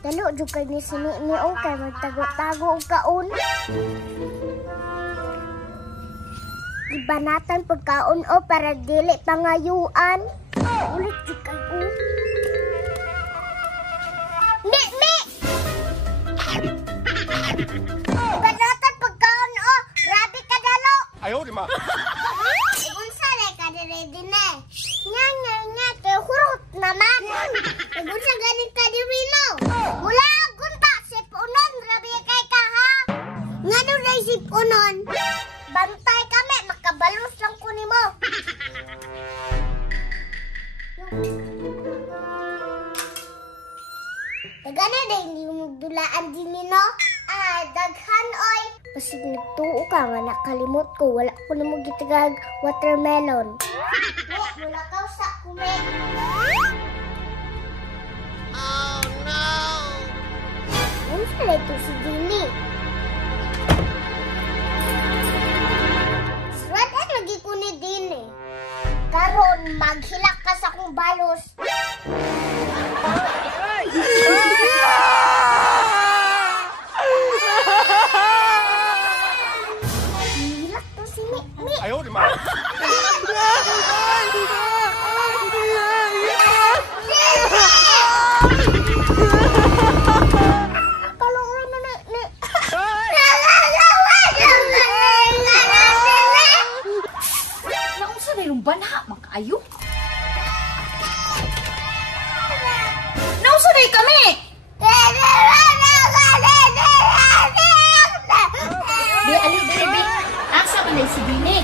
Dalo jud kay ni sini ni o kay magtago-tago og kaon. Ibanatan pagkaon o para dili pangayuan. Ulit jud kay o. Mi! Ibanatan pagkaon o, grabe ka dalo. Ayaw di ma. Unsa lay ka ready na? Nya kay hurot naman. Unsa ganin ka diri no? Wala gunta sip unon, grabe kay ka ha. Ngano ray sip unon? Bantay kami, makabalos lang ko nimo. Dagana day hindi mo magdulaan din no? Daghan oy. Pasig nagtuo ka nga nakalimot ko, wala ko na mo gitagag watermelon. Wala ka sa kume. Oh no! Ano pala ito si Dini? Swat at lagi ko ni Dini. Karon maghilak ka sa kong balos. Hilak to si Mi. Ayaw di ma. Naunsa na yung banha, makaayo? Naunsa na kami? Bi, ali, bi. Asa man na si Bini?